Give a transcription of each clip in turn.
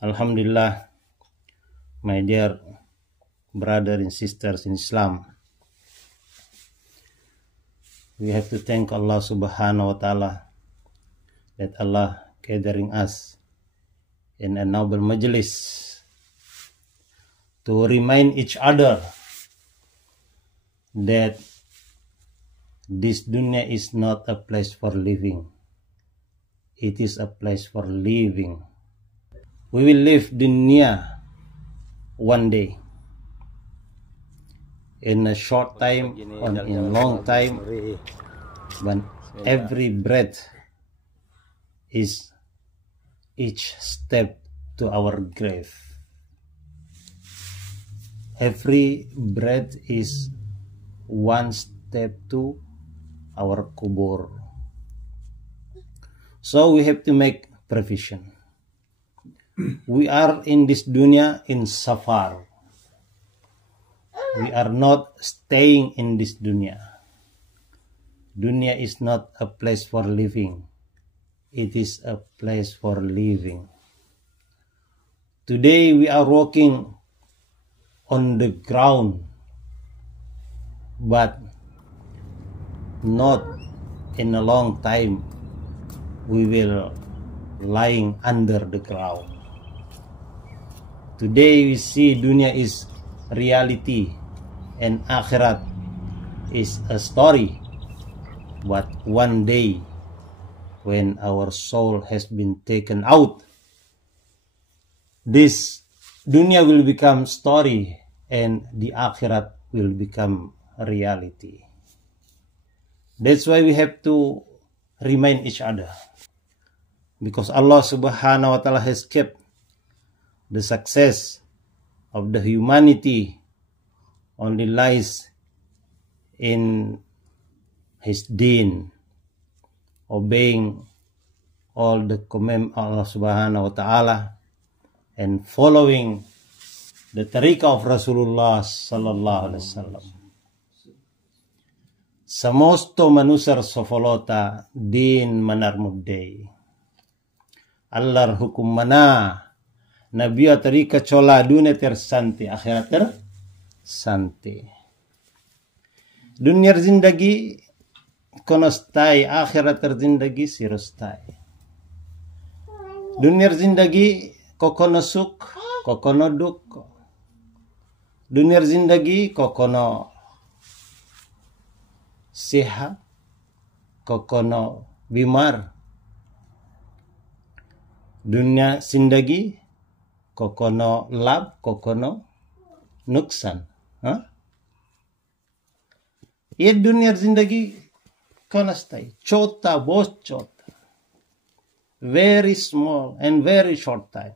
Alhamdulillah, my dear brothers and sisters in Islam, we have to thank Allah subhanahu wa ta'ala that Allah gathering us in a noble majlis to remind each other that this dunya is not a place for living. It is a place for living. We will leave dunya one day. In a short time or in a long time, but every breath is each step to our grave. Every breath is one step to our kubur. So we have to make provision. We are in this dunya in safar. We are not staying in this dunya. Dunya is not a place for living. It is a place for living. Today we are walking on the ground, but not in a long time we will lying under the ground. Today we see dunya is reality and akhirat is a story. But one day when our soul has been taken out, this dunya will become story and the akhirat will become reality. That's why we have to remind each other, because Allah subhanahu wa ta'ala has kept the success of the humanity only lies in His deen, obeying all the commandments of Allah subhanahu wa ta'ala and following the tariqah of Rasulullah sallallahu alaihi wasallam. Samosto manusar sofolota din manar mugday. Allar hukum mana Nabiya tarika cola dunia tersante, akhirat tersante. Dunia zindagi konostai, akhirat terzindagi sirostai. Dunia zindagi kokono suk, kokono duk. Dunia zindagi kokono sehat, kokono bimar. Dunia zindagi kokono lab, kokono nuksan. Ye dunia zindagi konastai, chota bos chota. Very small and very short time.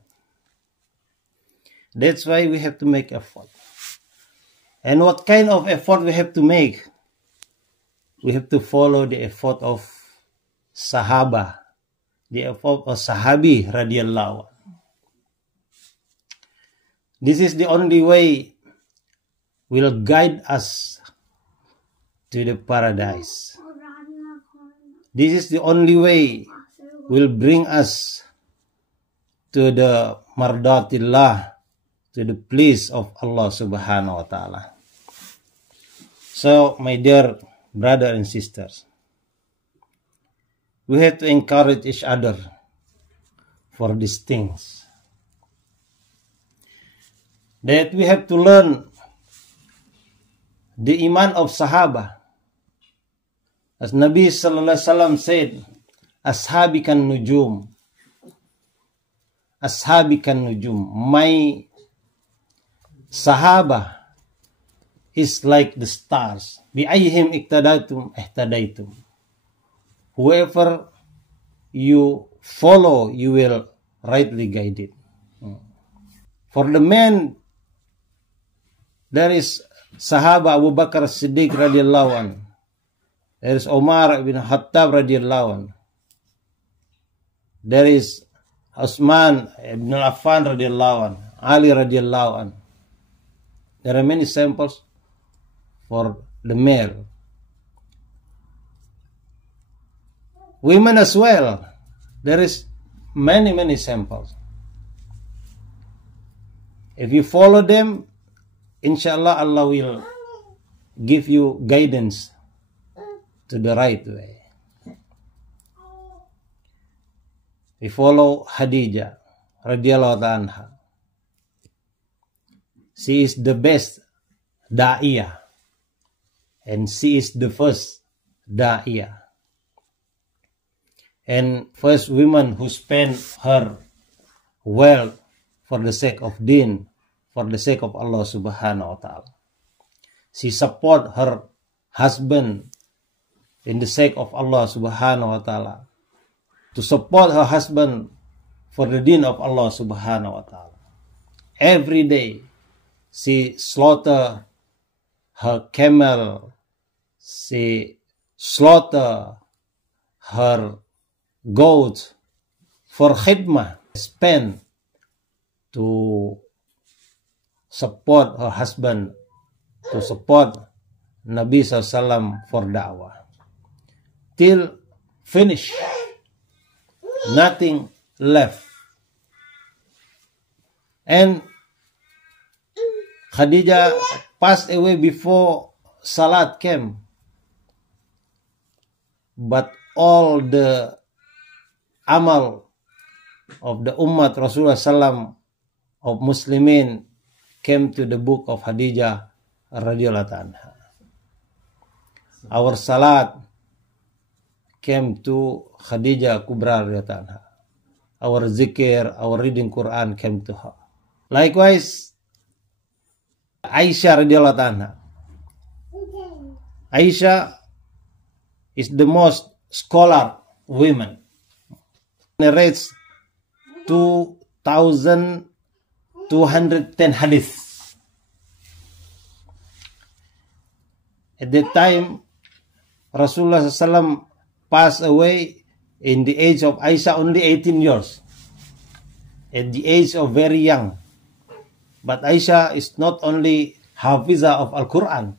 That's why we have to make effort. And what kind of effort we have to make? We have to follow the effort of Sahaba, the effort of Sahabi radiyallahu. This is the only way will guide us to the paradise. This is the only way will bring us to the mardatillah, to the please of Allah subhanahu wa ta'ala. So, my dear brothers and sisters, we have to encourage each other for these things. That we have to learn the iman of Sahaba. As Nabi sallallahu alaihi wasallam said, "Ashabi kan nujum." Ashabi kan nujum. My Sahaba is like the stars. Bi ayyihim iktadatum ihtadaitum. Whoever you follow, you will rightly guided. For the man, there is Sahaba Abu Bakar Siddiq radhiyallahu anhu. There is Umar bin Khattab radhiyallahu anhu. There is Uthman ibn Affan radhiyallahu anhu. Ali radhiyallahu anhu. There are many samples for the male. Women as well. There is many samples. If you follow them, inshallah Allah will give you guidance to the right way. We follow Khadijah radhiyallahu anha. She is the best da'iyah, and she is the first da'iyah, and first woman who spent her wealth for the sake of deen, for the sake of Allah subhanahu wa ta'ala. She support her husband in the sake of Allah subhanahu wa ta'ala, to support her husband for the deen of Allah subhanahu wa ta'ala. Every day she slaughter her camel, she slaughter her goat for khidmah, spend to support her husband, to support Nabi SAW for da'wah. Till finish, nothing left. And Khadijah passed away before Salat came. But all the amal of the Ummah Rasulullah SAW of Muslimin came to the book of Khadijah radhiyallahu anha. Our Salat came to Khadijah Kubra radhiyallahu anha. Our zikir, our reading Quran came to her. Likewise, Aisyah radhiyallahu anha. Aisyah is the most scholar woman. Narrates 2,210 hadith. At that time, Rasulullah SAW passed away in the age of Aisyah only 18 years. At the age of very young. But Aisyah is not only Hafizah of Al-Quran.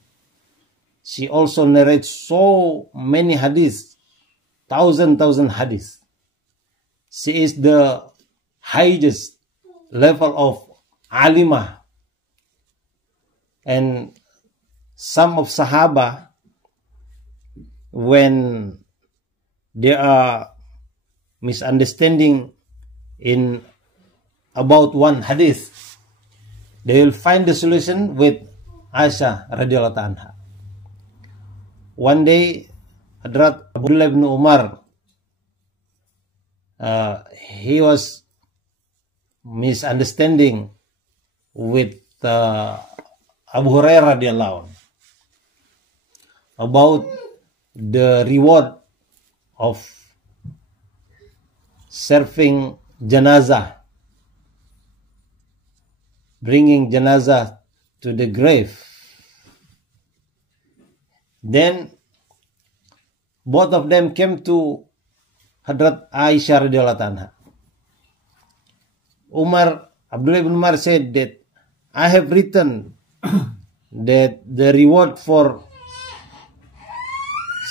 She also narrates so many hadiths, thousand hadiths. She is the highest level of alimah. And some of Sahaba, when there are misunderstanding in about one hadith, they will find the solution with Aisyah radhiyallahu anha. One day, Hadrat Abdullah ibn Umar, he was misunderstanding with Abu Hurairah radhiyallahu anhu about the reward of serving janazah, bringing janazah to the grave. Then both of them came to Hadrat Aisyah radhiyallahu anha. Abdullah ibn Umar said that I have written that the reward for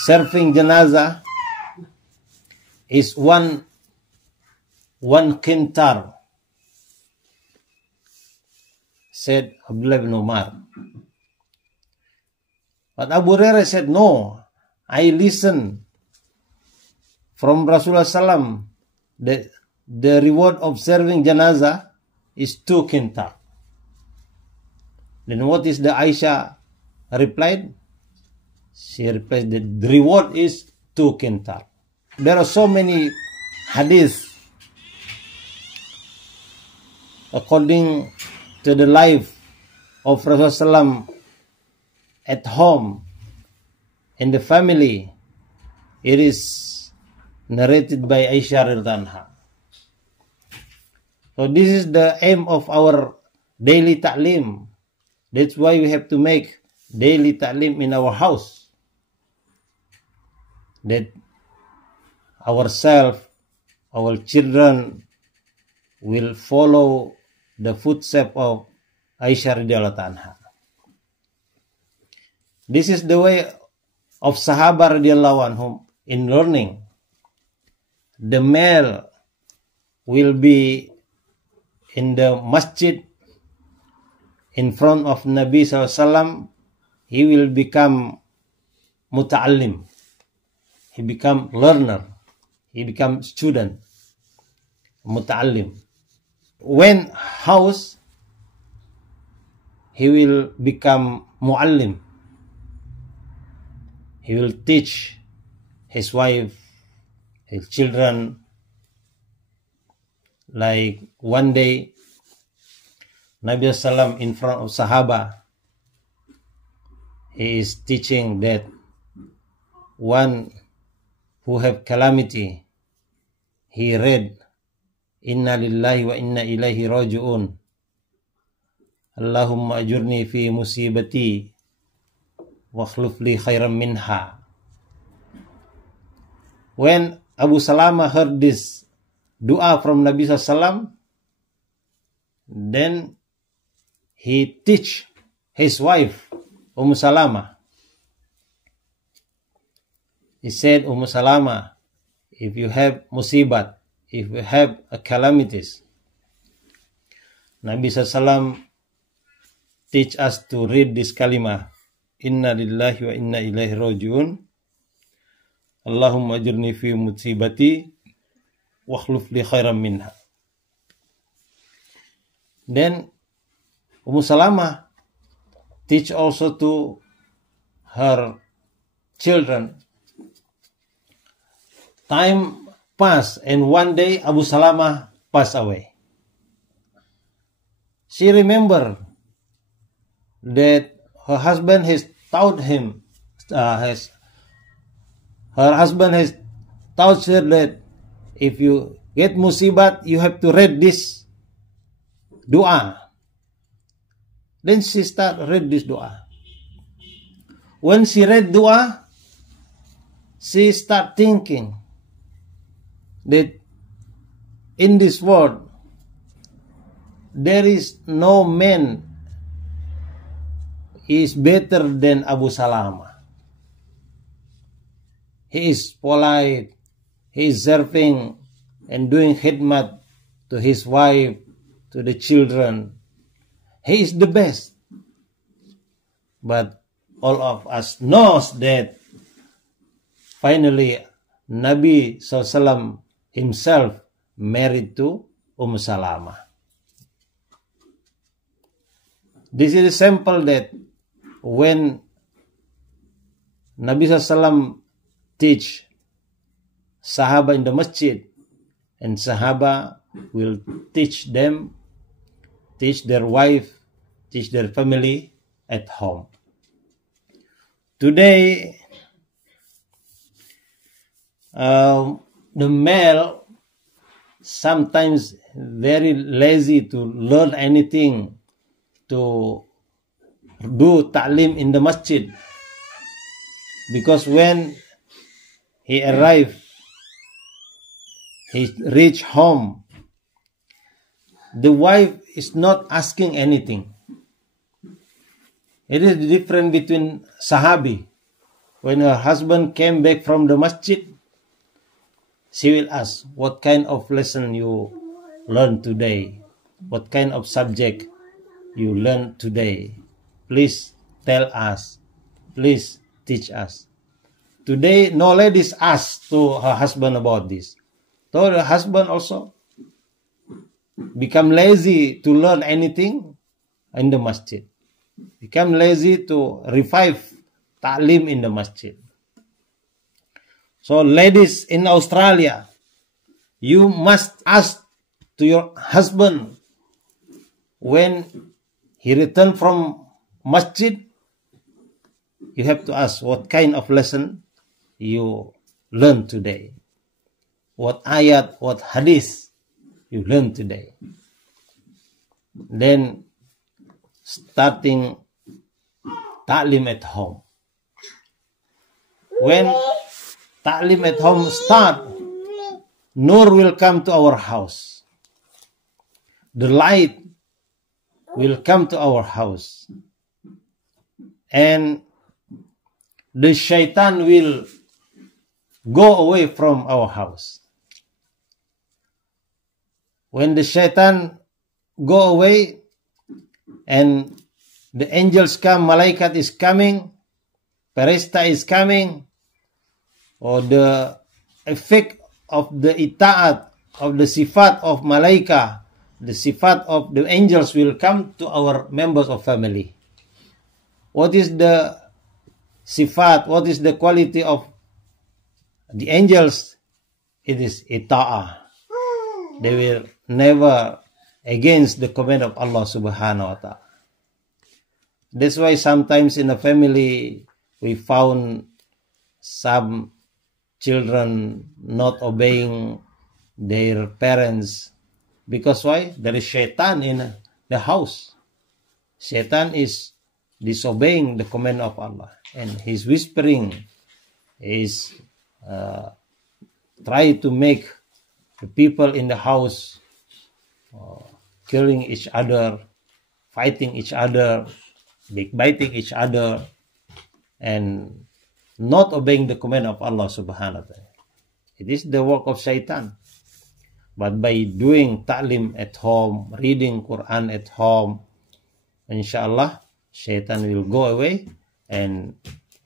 serving janazah is one qintar, said Abdullah ibn Umar. But Abu Hurairah said, no, I listen from Rasulullah SAW that the reward of serving janazah is 2 qintar. Then what is the Aisha replied? She replied that the reward is 2 qintar. There are so many hadiths according to the life of Rasulullah SAW at home, in the family. It is narrated by Aisyah radhiyallahu anha. So this is the aim of our daily ta'lim. That's why we have to make daily ta'lim in our house. That ourselves, our children will follow the footsteps of Aisyah radhiyallahu anha. This is the way of Sahaba radhiyallahu anhum in learning. The male will be in the masjid in front of Nabi SAW, he will become muta'allim. He become learner. He become student. Muta'allim. When house, he will become mu'allim. He will teach his wife, his children. Like one day, Nabi SAW in front of Sahaba, he is teaching that one who have calamity, he read, Inna lillahi wa inna ilaihi raji'un. Allahumma ajurni fi musibati wa akhluf li khairan minha. When Abu Salama heard this dua from Nabi SAW, then he teach his wife, Salama. He said, Salama, if you have musibat, if you have a calamities, Nabi SAW teach us to read this kalimah, Inna lillahi wa inna ilaihi raji'un. Allahumma ajurni fi musibati wa akhluf li khairan minha. Then Salama teach also to her children. Time passed, and one day Abu Salama passed away. She remembered that her husband has taught him, her husband has taught her that if you get musibat, you have to read this dua. Then she start read this dua. When she read dua, she start thinking that in this world there is no man is better than Abu Salama. He is polite, he is serving and doing khidmat to his wife, to the children. He is the best. But all of us knows that finally Nabi SAW himself married to Salama. This is a sample that when Nabi SAW teach Sahaba in the masjid, and Sahaba will teach them, teach their wife, teach their family at home. Today, the male sometimes very lazy to learn anything, to do ta'lim in the masjid, because when he arrived, he reached home, the wife is not asking anything. It is different between Sahabi. When her husband came back from the masjid, she will ask, what kind of lesson you learned today? What kind of subject you learned today? Please tell us. Please teach us. Today, no ladies ask to her husband about this. So the husband also become lazy to learn anything in the masjid. Become lazy to revive ta'lim in the masjid. So ladies in Australia, you must ask to your husband when he return from masjid, you have to ask what kind of lesson you learned today. What ayat, what hadith you learned today. Then starting ta'lim at home. When ta'lim at home start, nur will come to our house. The light will come to our house. And the shaitan will go away from our house. When the shaitan go away and the angels come, malaikat is coming, Perista is coming, or the effect of the ita'at, of the sifat of malaika, the sifat of the angels will come to our members of family. What is the sifat, what is the quality of the angels? It is ita'ah. They will never against the command of Allah subhanahu wa ta'ala. That's why sometimes in a family we found some children not obeying their parents. Because why? There is shaitan in the house. Shaitan is disobeying the command of Allah. And he's whispering, is try to make the people in the house killing each other, fighting each other, backbiting each other, and not obeying the command of Allah subhanahu wa ta'ala. It is the work of shaitan. But by doing ta'lim at home, reading Quran at home, inshallah, shaitan will go away and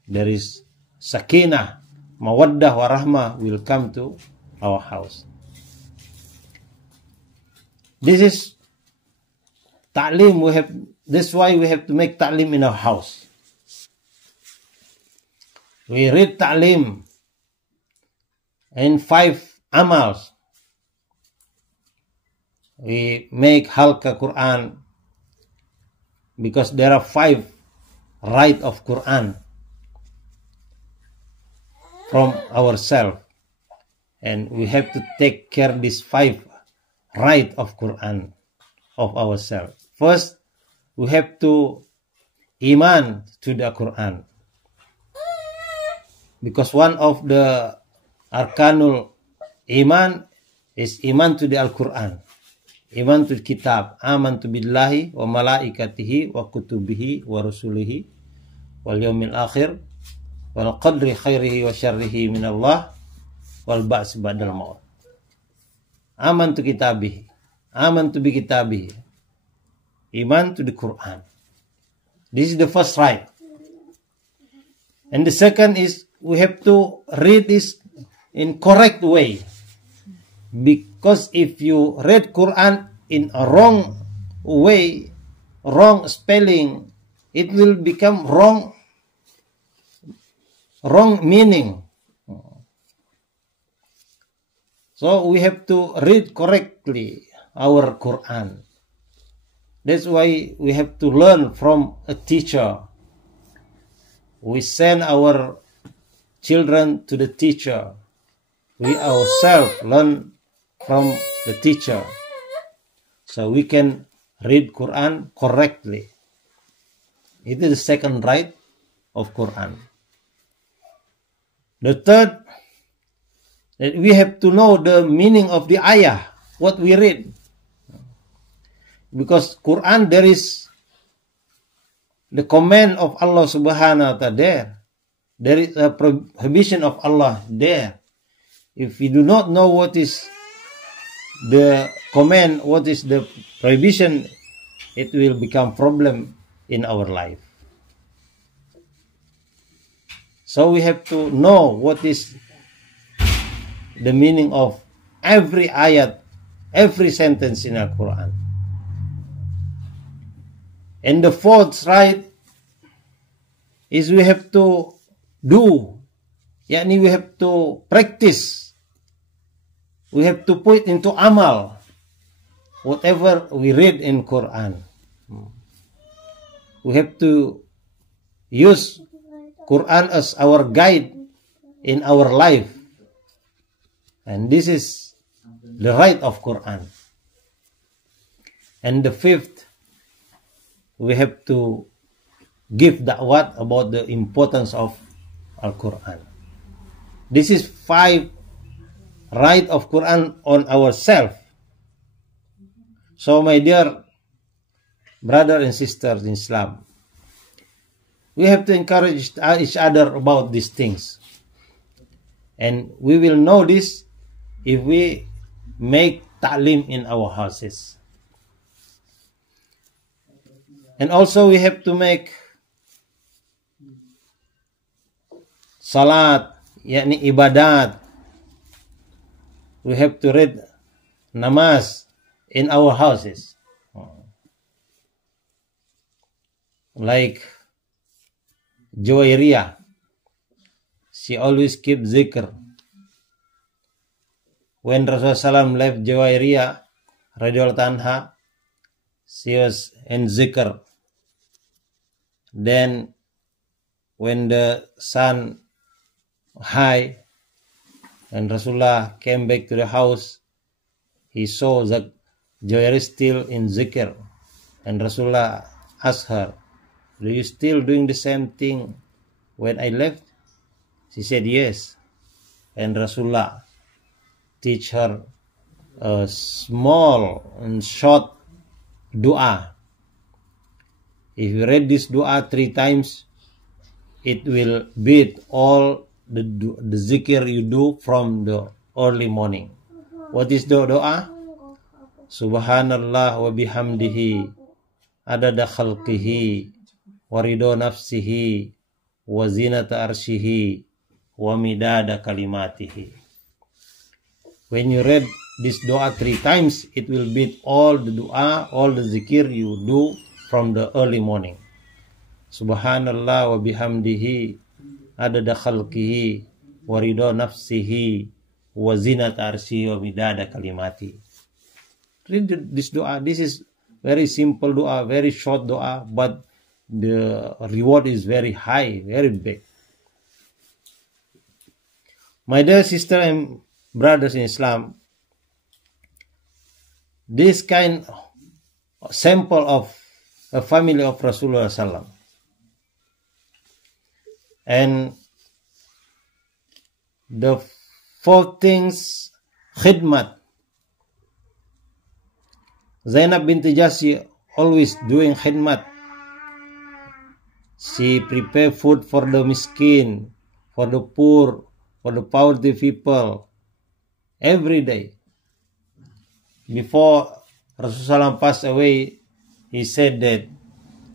there is sakinah, mawaddah wa rahmah will come to our house. This is ta'lim. That's why we have to make ta'lim in our house. We read ta'lim in 5 amals. We make halqa Quran because there are 5 right of Quran from ourselves, and we have to take care of these 5 right of Quran of ourselves. First, we have to iman to the Quran, because one of the arkanul iman is iman to the Al-Quran. Iman to kitab, aman to billahi wa malaikatihi wa kutubihi wa rusulihi wal yawmil akhir wal qadri khairihi wa syarrihi min Allah wal ba'si ba'dal maut. Aman to kitabihi, aman to bi kitabihi, iman to the Quran. This is the first right. And the second is we have to read this in correct way. Because if you read Quran in a wrong way, wrong spelling, it will become wrong meaning. So we have to read correctly our Quran. That's why we have to learn from a teacher. We send our children to the teacher. We ourselves learn from the teacher, so we can read Quran correctly. It is the second right of Quran. The third, that we have to know the meaning of the ayah, what we read. Because Quran, there is the command of Allah subhanahu wa ta'ala there. There is a prohibition of Allah there. If we do not know what is the command, what is the prohibition, it will become problem in our life. So we have to know what is the meaning of every ayat, every sentence in the Quran. And the fourth right is we have to do, yani we have to practice. We have to put into amal whatever we read in Quran. We have to use Quran as our guide in our life. And this is the right of Quran. And the fifth, we have to give da'wat about the importance of Al-Quran. This is 5 right of Quran on ourselves. So my dear brothers and sisters in Islam, we have to encourage each other about these things. And we will know this if we make ta'lim in our houses. And also we have to make salat, yakni ibadat. We have to read namaz in our houses. Like Juwairiyah, she always keep zikr. When Rasulullah SAW left Juwairiyah radhiyallahu anha, she was in zikr. Then when the sun high and Rasulullah came back to the house, he saw that Juwairiyah still in zikr, and Rasulullah asked her, "Do you still doing the same thing when I left?" She said yes. And Rasulullah teach her a small and short dua. If you read this dua 3 times, it will beat all the zikr you do from the early morning. What is the dua? Subhanallah wa bihamdihi adada khalqihi wa ridho nafsihi wa zinata arshihi wa midada kalimatihi. When you read this dua 3 times, it will beat all the dua, all the zikir you do from the early morning. Subhanallah wa bihamdihi adada khalqihi wa ridho nafsihi wa zinata arshihi wa midada kalimatihi. Read this dua. This is very simple dua, very short dua, but the reward is very high, very big. My dear sister and brothers in Islam, this kind of sample of a family of Rasulullah SAW. And the 4 things, khidmat. Zainab binti Jahsh always doing khidmat. She prepare food for the miskin, for the poor, for the poverty people, every day. Before Rasulullah passed away, he said that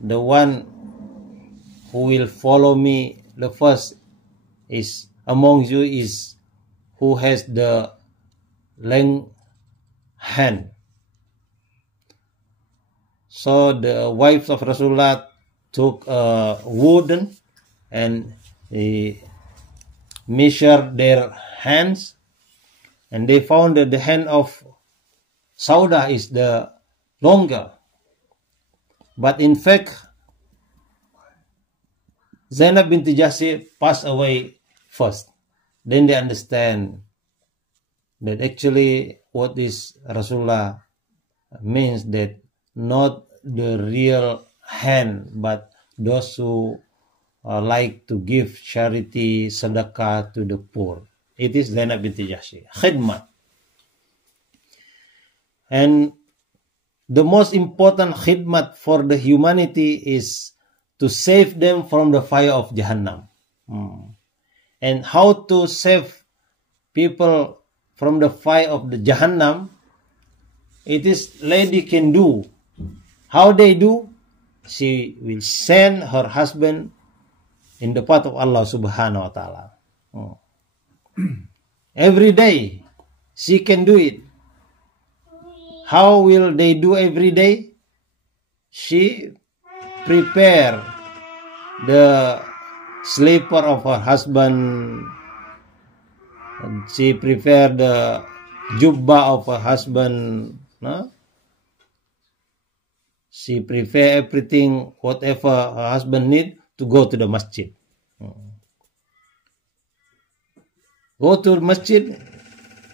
the one who will follow me the first is among you is who has the length hand. So the wives of Rasulullah took a wooden and measured their hands, and they found that the hand of Sauda is the longer. But in fact, Zainab binti Jahsh passed away first. Then they understand that actually what is Rasulullah means, that not the real hand, but those who like to give charity, sedekah to the poor. It is Zainab binti Jahsh, khidmat. And the most important khidmat for the humanity is to save them from the fire of Jahannam. And how to save people from the fire of the Jahannam, it is lady can do. How they do? She will send her husband in the path of Allah subhanahu wa ta'ala. Every day she can do it. How will they do every day? She prepare the slipper of her husband. She prepare the jubba of her husband. No? She prepare everything, whatever her husband need to go to the masjid. Go to masjid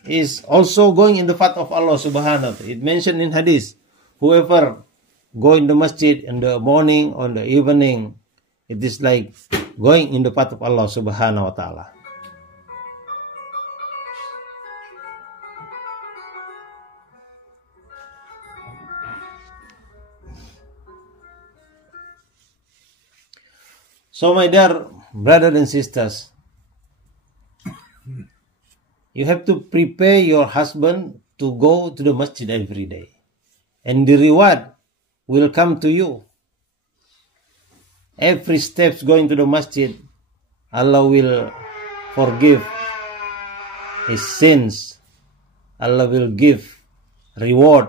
is also going in the path of Allah subhanahu wa ta'ala. It mentioned in hadith, whoever go in the masjid in the morning or in the evening, it is like going in the path of Allah subhanahu wa ta'ala. So my dear brothers and sisters, you have to prepare your husband to go to the masjid every day. And the reward will come to you. every steps going to the masjid, Allah will forgive his sins. Allah will give reward,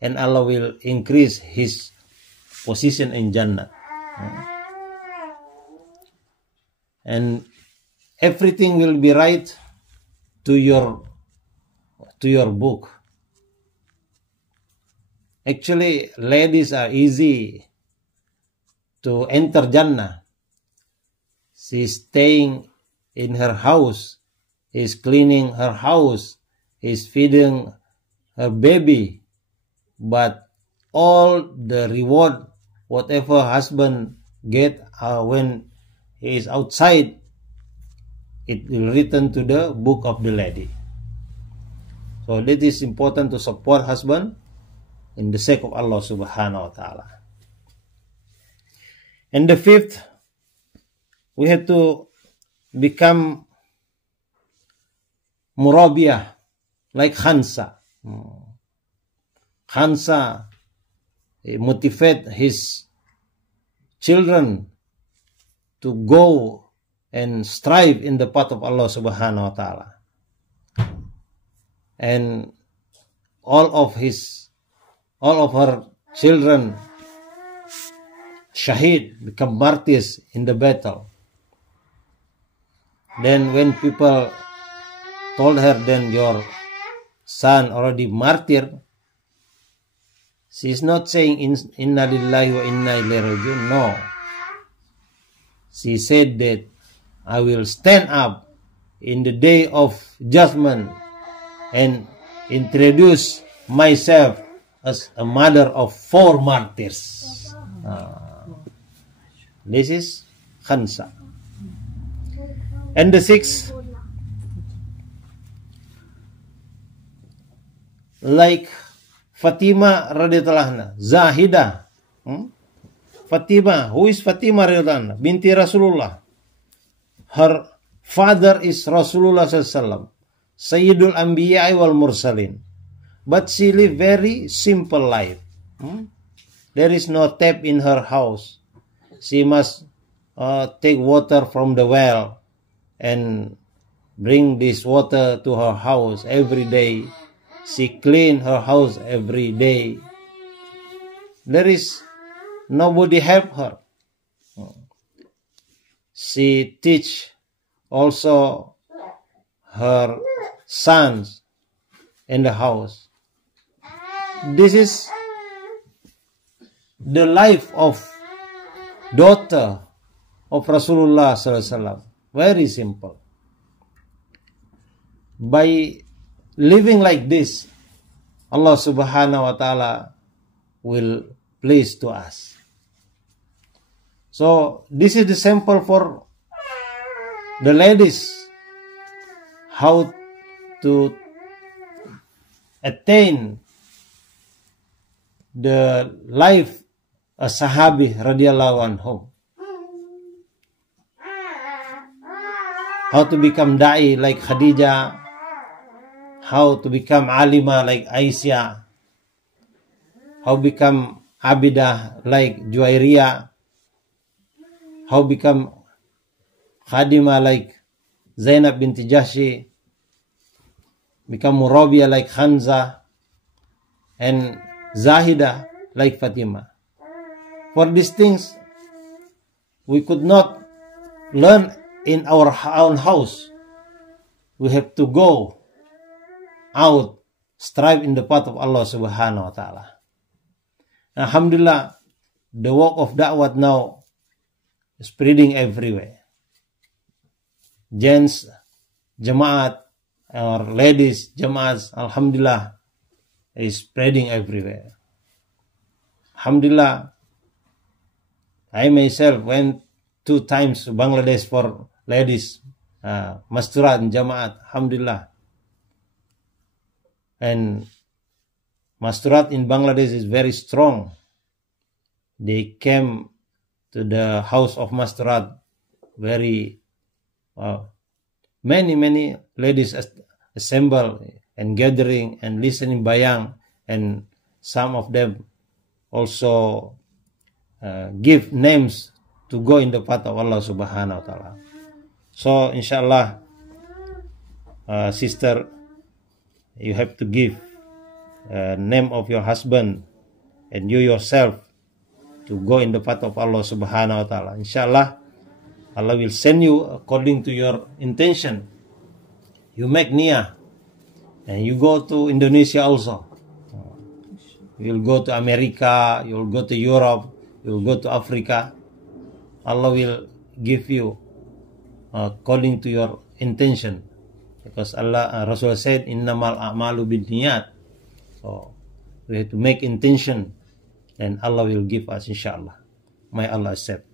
and Allah will increase his position in Jannah. And everything will be right to your book. Actually, ladies are easy to enter Jannah. She's staying in her house, is cleaning her house, is feeding her baby, but all the reward, whatever husband get when he is outside, it will return to the book of the lady. So it is important to support husband in the sake of Allah subhanahu wa ta'ala. And the fifth, we have to become murabiyah, like Khansa. Khansa motivate his children to go and strive in the path of Allah subhanahu wa ta'ala. And all of her children shahid, become martyrs in the battle. Then when people told her, then your son already martyr, she is not saying inna lillahi wa inna ilaihi rajiun. No. She said that I will stand up in the day of judgment and introduce myself as a mother of 4 martyrs. This is Khansa. And the 6th, like Fatima radhiyallahu anha, Zahidah. Fatima, who is Fatima radhiyallahu anha? Binti Rasulullah. Her father is Rasulullah sallallahu Sayyidul Anbiya wal Mursalin. But she live very simple life. There is no tap in her house. She must take water from the well and bring this water to her house every day. She clean her house every day. There is nobody help her. She teach also her sons in the house. This is the life of daughter of Rasulullah sallallahu alaihi wasallam. Very simple. By living like this, Allah subhanahu wa ta'ala will please to us. So this is the sample for the ladies, how to attain the life of Sahabi radhiyallahu anhu. How to become da'i like Khadijah, how to become alima like Aisyah, how become abidah like Juwairiyah, how become khadima like Zainab binti Jahshi, become murabiyah like Khansa, and Zahidah like Fatima. For these things, we could not learn in our own house. We have to go out, strive in the path of Allah subhanahu wa ta'ala. Alhamdulillah, the work of da'wah now is spreading everywhere. Gents, Jamaat, or ladies, Jamaats, Alhamdulillah, is spreading everywhere. Alhamdulillah, I myself went 2 times to Bangladesh for ladies, Masturat and Jamaat, Alhamdulillah. And Masturat in Bangladesh is very strong. They came to the house of Masturat, very many ladies assemble and gathering and listening bayang, and some of them also give names to go in the path of Allah Subhanahu wa Ta'ala. So inshallah, sister, you have to give name of your husband and you yourself to go in the path of Allah Subhanahu wa Ta'ala. Inshallah, Allah will send you according to your intention. You make niyah and you go to Indonesia also. You'll go to America, you'll go to Europe, you'll go to Africa. Allah will give you according to your intention. Because Rasul said, innamal a'malu binniyat. So we have to make intention and Allah will give us, inshallah. May Allah accept.